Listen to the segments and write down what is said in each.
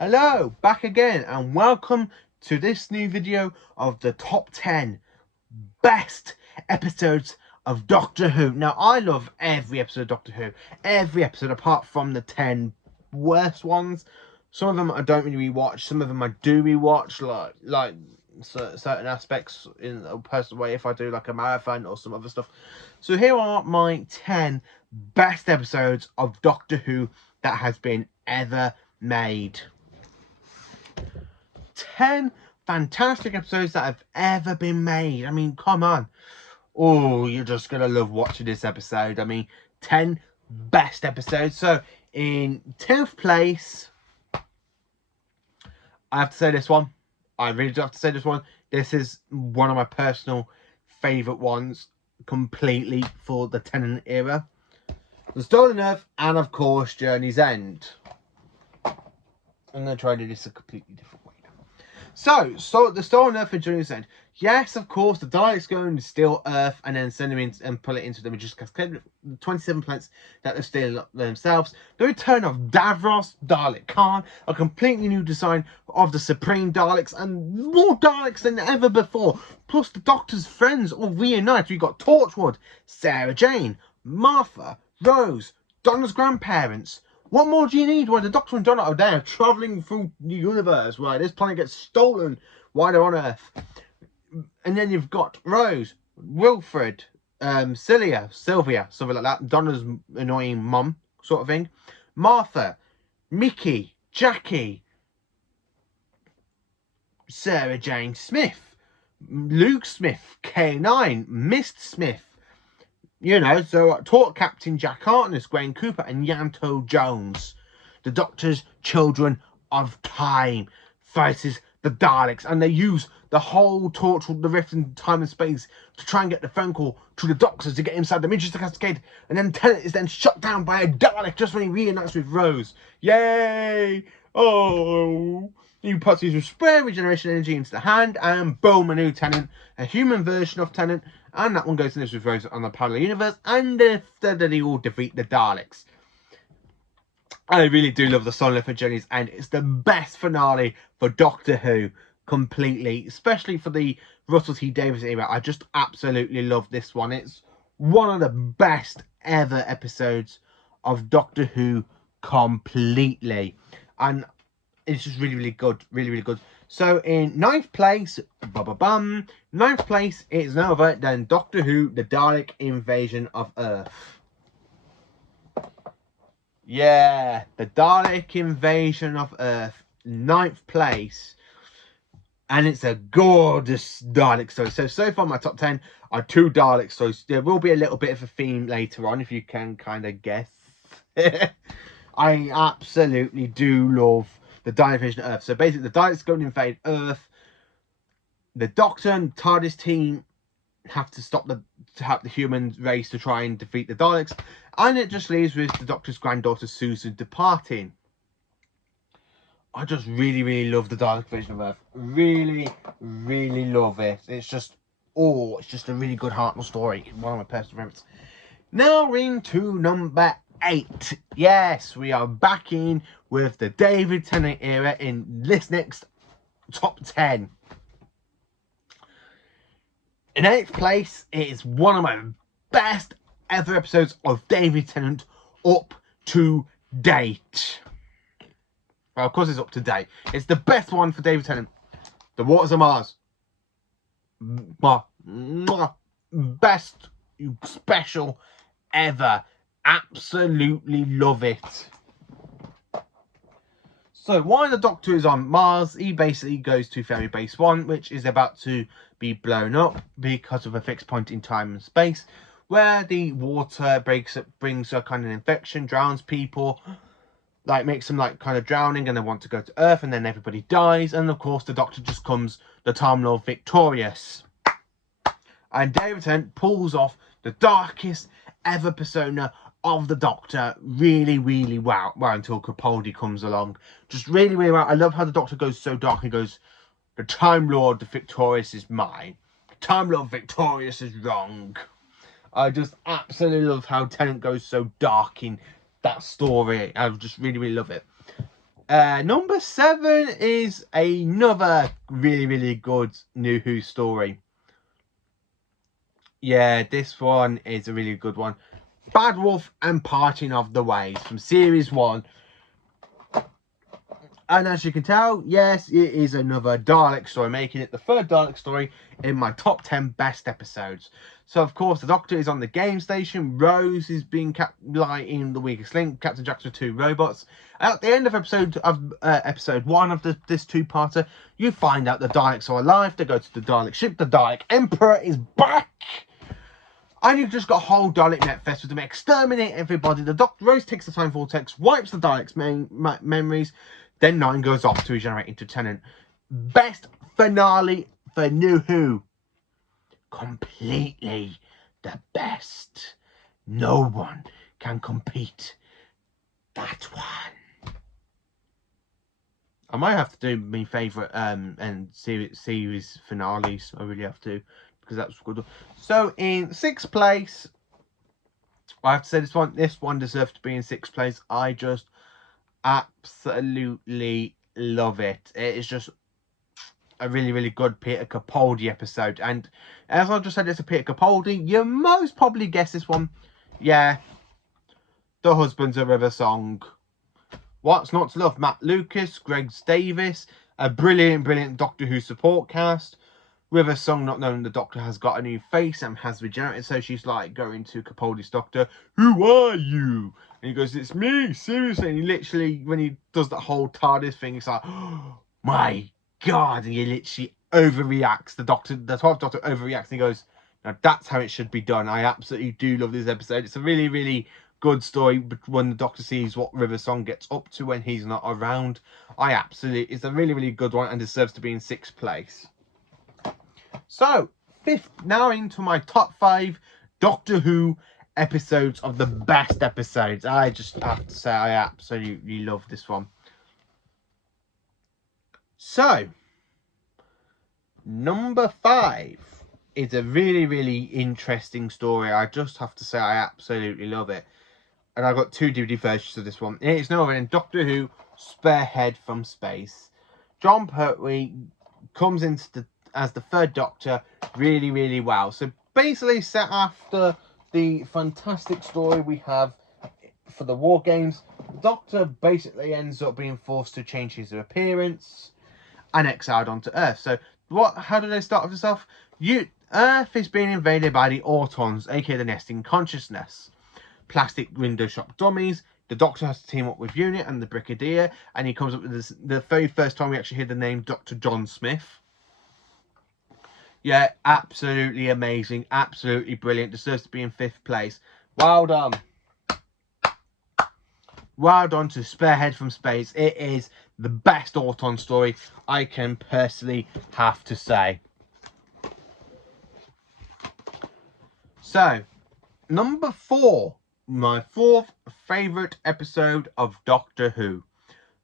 Hello, back again, and welcome to this new video of the top 10 best episodes of Doctor Who. Now, I love every episode of Doctor Who, every episode apart from the 10 worst ones. Some of them I don't really rewatch, some of them I do rewatch, like certain aspects in a personal way if I do like a marathon or some other stuff. So here are my 10 best episodes of Doctor Who that has been ever made. 10 fantastic episodes that have ever been made. I mean, come on. Oh, you're just going to love watching this episode. I mean, 10 best episodes. So, in 10th place, I have to say this one. I really do have to say this one. This is one of my personal favourite ones completely for the Tennant era. The Stolen Earth and, of course, Journey's End. I'm going to try to do this a completely different way. So the Stolen Earth and Journey's End. Yes, of course, the Daleks go and steal Earth and then send them in and pull it into the Magician's Cascade. 27 planets that they steal themselves. The return of Davros, Dalek Khan, a completely new design of the Supreme Daleks, and more Daleks than ever before. Plus the Doctor's friends all reunite. We've got Torchwood, Sarah Jane, Martha, Rose, Donna's grandparents. What more do you need when the Doctor and Donna are there travelling through the universe, right? This planet gets stolen while they're on Earth. And then you've got Rose, Wilfred, Sylvia, something like that. Donna's annoying mum, sort of thing. Martha, Mickey, Jackie, Sarah Jane Smith, Luke Smith, K9, Mist Smith. You know, so Talk Captain Jack Harkness, Graham Cooper, and Yanto Jones. The Doctor's Children of Time fights the Daleks, and they use the whole Torchwood, the rift in time and space to try and get the phone call to the Doctor to get inside the Magician's Cascade, and then Tennant is then shut down by a Dalek just when he reunites with Rose. Yay! Oh! He puts his spare regeneration energy into the hand, and boom, a new Tennant, a human version of Tennant, and that one goes and lives with Rose on the parallel universe, and they all defeat the Daleks. I really do love the Stolen Earth Journeys, and it's the best finale for Doctor Who, completely, especially for the Russell T Davies era. I just absolutely love this one. It's one of the best ever episodes of Doctor Who, completely, and it's just really good, really good. So in 9th place, 9th place is no other than Doctor Who, the Dalek Invasion of Earth. Yeah, the Dalek Invasion of Earth, 9th place. And it's a gorgeous Dalek story. So far my top 10 are 2 Dalek stories. There will be a little bit of a theme later on, if you can kind of guess. I absolutely do love the Dalek Invasion of Earth. So basically, the Daleks go and invade Earth. The Doctor and TARDIS team have to stop the human race to try and defeat the Daleks, and it just leaves with the Doctor's granddaughter Susan departing. I just really love the Dalek Invasion of Earth. Really love it. It's just a really good heartful story. One of my personal favourites. Now we're into number 8. Yes, we are back in with the David Tennant era in this next top 10. In 8th place, it is one of my best ever episodes of David Tennant up to date. Well, of course it's up to date. It's the best one for David Tennant. The Waters of Mars. Best special ever. Absolutely love it. So while the Doctor is on Mars, he basically goes to Fairy Base 1, which is about to be blown up because of a fixed point in time and space, where the water brings a kind of infection, drowns people, like makes them like kind of drowning, and they want to go to Earth, and then everybody dies, and of course the Doctor just comes the Time Lord victorious. And David Tennant pulls off the darkest ever persona of the Doctor really well until Capaldi comes along. Just really well. I love how the Doctor goes so dark. He goes, the Time Lord, the victorious is mine. The Time Lord victorious is wrong. I just absolutely love how Tennant goes so dark in that story. I just really love it. Number 7 is another really good New Who story. Yeah, this one is a really good one. Bad Wolf and Parting of the Ways from series 1. And as you can tell, yes, it is another Dalek story, making it the 3rd Dalek story in my top 10 best episodes. So, of course, the Doctor is on the game station. Rose is being in the weakest link. Captain Jack's with 2 robots. And at the end of episode 1 of this 2-parter, you find out the Daleks are alive. They go to the Dalek ship. The Dalek Emperor is back. And you've just got a whole Dalek net fest with them exterminate everybody. The Doctor Rose takes the time vortex, wipes the Daleks' memories. Then 9 goes off to regenerate into Tennant. Best finale for New Who. Completely the best. No one can compete that one. I might have to do my favourite and series finales. I really have to, because that's good. So in 6th place, I have to say this one deserves to be in 6th place. I just absolutely love it. It is just a really good Peter Capaldi episode, and as I just said, it's a Peter Capaldi. You most probably guess this one. Yeah, The Husbands of River Song. What's not to love? Matt Lucas, Greg Davis, a brilliant Doctor Who support cast. River Song, not knowing the Doctor has got a new face and has regenerated, so she's like going to Capaldi's Doctor, "Who are you?" And he goes, "It's me, seriously." And he literally, when he does that whole TARDIS thing, it's like, "Oh my God," and he literally overreacts. The 12th Doctor overreacts, and he goes, "Now that's how it should be done." I absolutely do love this episode. It's a really good story when the Doctor sees what River Song gets up to when he's not around. It's a really good one and deserves to be in 6th place. So, 5th, now into my top 5 Doctor Who episodes of the best episodes. I just have to say I absolutely love this one. So, number 5 is a really interesting story. I just have to say I absolutely love it. And I've got 2 DVD versions of this one. It's no other than Doctor Who Spearhead from Space. John Pertwee comes into as the 3rd Doctor really well. So basically set after the fantastic story we have for the War Games, the Doctor basically ends up being forced to change his appearance and exiled onto Earth. So how do they start this off? Earth is being invaded by the Autons, aka the Nesting Consciousness. Plastic window shop dummies. The Doctor has to team up with Unit and the Brigadier, and he comes up with this, the very first time we actually hear the name Dr. John Smith. Yeah, absolutely amazing, absolutely brilliant. Deserves to be in 5th place. Well done. Well done to Spearhead from Space. It is the best Auton story, I can personally have to say. So, number 4. My 4th favourite episode of Doctor Who.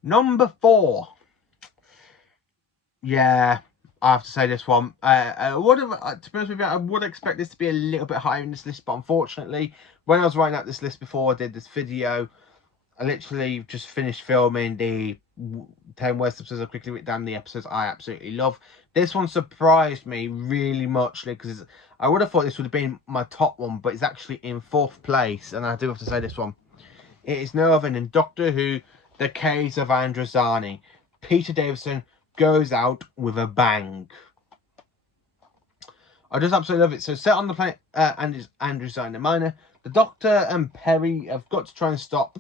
Number 4. Yeah, I have to say this one. To be honest with you, I would expect this to be a little bit higher in this list, but unfortunately, when I was writing out this list before I did this video, I literally just finished filming the 10 worst episodes. I quickly wrote down the episodes I absolutely love. This one surprised me really much because I would have thought this would have been my top one, but it's actually in 4th place, and I do have to say this one. It is no other than Doctor Who, The Caves of Androzani. Peter Davison goes out with a bang. I just absolutely love it. So, set on the planet Androzani Minor, the Doctor and Perry have got to try and stop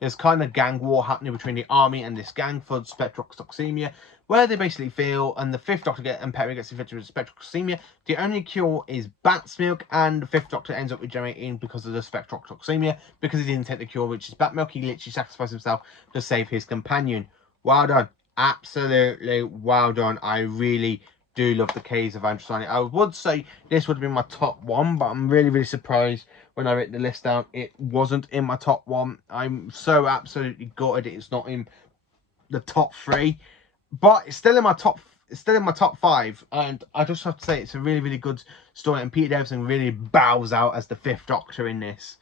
there's kind of gang war happening between the army and this gang for spectrotoxemia, where they basically feel, and the 5th Doctor and Perry gets infected with spectrotoxemia. The only cure is bat's milk, and the 5th Doctor ends up regenerating because of the spectrotoxemia, because he didn't take the cure, which is bat milk. He literally sacrificed himself to save his companion. Well done. Absolutely well done. I really do love the Caves of Androzani. I would say this would have been my top 1, but I'm really surprised when I wrote the list down it wasn't in my top 1. I'm so absolutely gutted it's not in the top 3, but it's still in my top 5, and I just have to say it's a really good story, and Peter Davison really bows out as the 5th Doctor in this.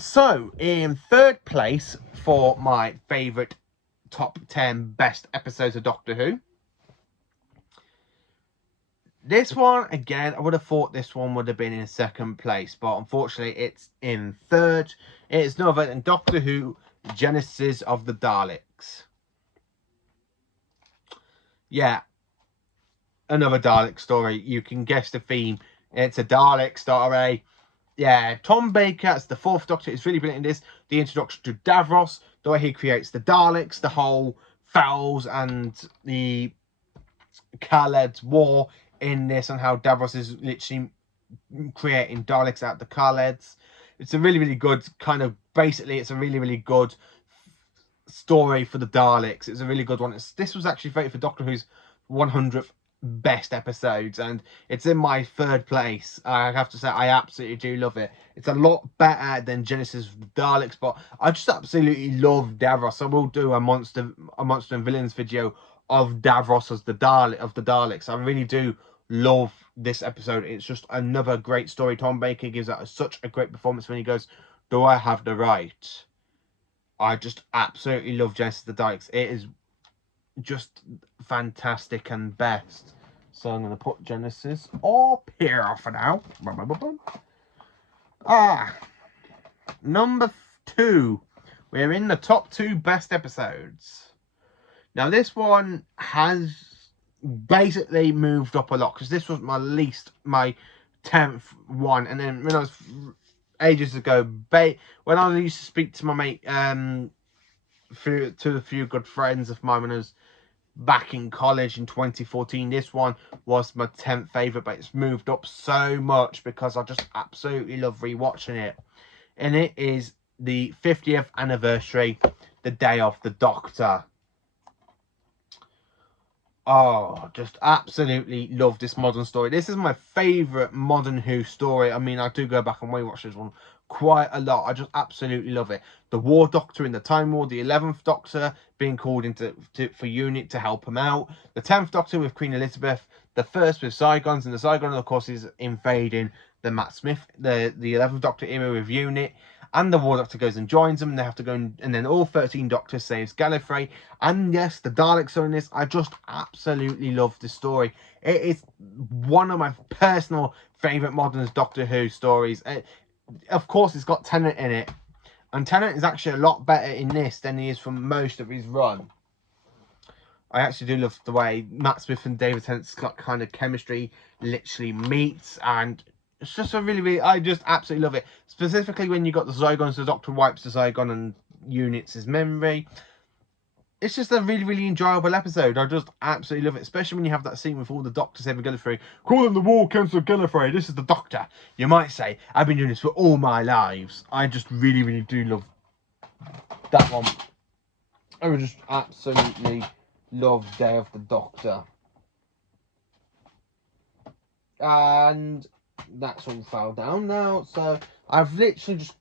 So, in third place for my favourite top 10 best episodes of Doctor Who, this one, again, I would have thought this one would have been in second place, but unfortunately it's in third. It's no other than Doctor Who, Genesis of the Daleks. Yeah, another Dalek story. You can guess the theme. It's a Dalek story. Yeah, Tom Baker as the fourth Doctor is really brilliant in this. The introduction to Davros, the way he creates the Daleks, the whole Fowls and the Khaled war in this, and how Davros is literally creating Daleks out of the Khaleds. It's a really, really good kind of, basically, it's a really, really good story for the Daleks. It's a really good one. This was actually voted for Doctor Who's 100th best episodes, and it's in my third place. I have to say, I absolutely do love it. It's a lot better than Genesis of the Daleks, but I just absolutely love Davros. I will do a monster and villains video of Davros as the Daleks. I really do love this episode. It's just another great story. Tom Baker gives out such a great performance when he goes, "Do I have the right?" I just absolutely love Genesis of the Daleks. It is just fantastic and best. So I'm going to put Genesis up here for now. Number 2. We're in the top 2 best episodes. Now this one has basically moved up a lot, because this was my 10th one, and then when I was ages ago, when I used to speak to my mate, to a few good friends of mine when I was back in college in 2014, this one was my 10th favourite, but it's moved up so much because I just absolutely love rewatching it. And it is the 50th anniversary, the Day of the Doctor. Oh, just absolutely love this modern story. This is my favourite modern Who story. I mean, I do go back and rewatch this one quite a lot. I just absolutely love it. The War Doctor in the Time War, the 11th Doctor being called for UNIT to help him out, the 10th Doctor with Queen Elizabeth, the first with Zygons, and the Zygon, of course, is invading the Matt Smith, the 11th Doctor era with UNIT, and the War Doctor goes and joins them, and they have to go and then all 13 Doctors saves Gallifrey, and yes, the Daleks are in this. I just absolutely love this story. It is one of my personal favourite modern Doctor Who stories. Of course, it's got Tennant in it, and Tennant is actually a lot better in this than he is from most of his run. I actually do love the way Matt Smith and David Tennant's got kind of chemistry literally meets, and it's just a really, really, I just absolutely love it. Specifically when you got the Zygons, the Doctor wipes the Zygon and units his memory. It's just a really, really enjoyable episode. I just absolutely love it, especially when you have that scene with all the Doctors saving Gallifrey. Call them the War Council of Gallifrey. This is the Doctor. You might say, I've been doing this for all my lives. I just really, really do love that one. I would just absolutely love Day of the Doctor. And that's all fell down now. So I've literally just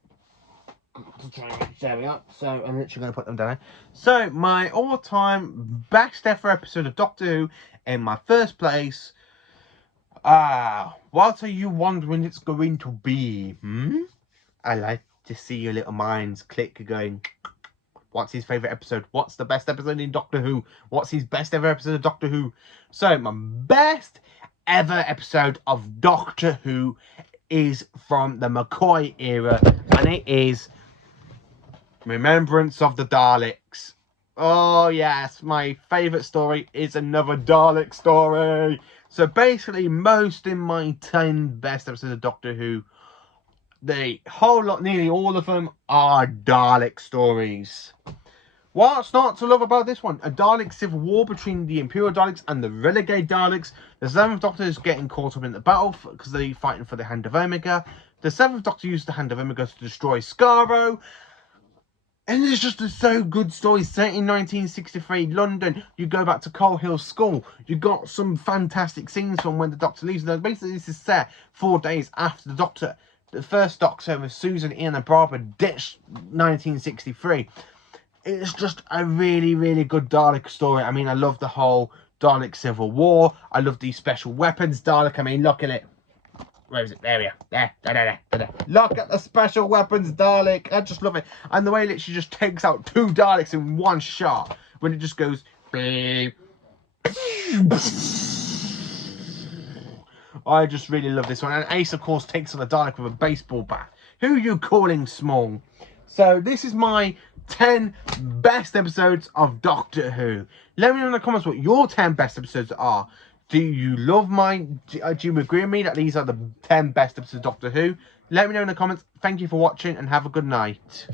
to try and there we are. So I'm literally going to put them down. So my all-time best ever episode of Doctor Who, in my first place. What are you wondering it's going to be? I like to see your little minds click, going, what's his favourite episode? What's the best episode in Doctor Who? What's his best ever episode of Doctor Who? So my best ever episode of Doctor Who is from the McCoy era, and it is Remembrance of the Daleks. Oh yes, my favourite story is another Dalek story. So basically, most in my 10 best episodes of Doctor Who, the whole lot, nearly all of them, are Dalek stories. What's not to love about this one? A Dalek civil war between the Imperial Daleks and the Renegade Daleks. The 7th Doctor is getting caught up in the battle because they're fighting for the Hand of Omega. The 7th Doctor used the Hand of Omega to destroy Skaro. And it's just a so good story set in 1963 London. You go back to Coal Hill School. You got some fantastic scenes from when the Doctor leaves. Now, basically, this is set 4 days after the first Doctor with Susan, Ian and Barbara ditched 1963. It's just a really, really good Dalek story. I mean, I love the whole Dalek Civil War. I love these special weapons Dalek. I mean, look at it. Where is it? There we are. There. Look at the special weapons Dalek. I just love it. And the way it literally just takes out 2 Daleks in one shot. When it just goes... Beep. I just really love this one. And Ace, of course, takes on the Dalek with a baseball bat. Who are you calling small? So this is my 10 best episodes of Doctor Who. Let me know in the comments what your 10 best episodes are. Do you love mine? Do you agree with me that these are the 10 best episodes of Doctor Who? Let me know in the comments. Thank you for watching and have a good night.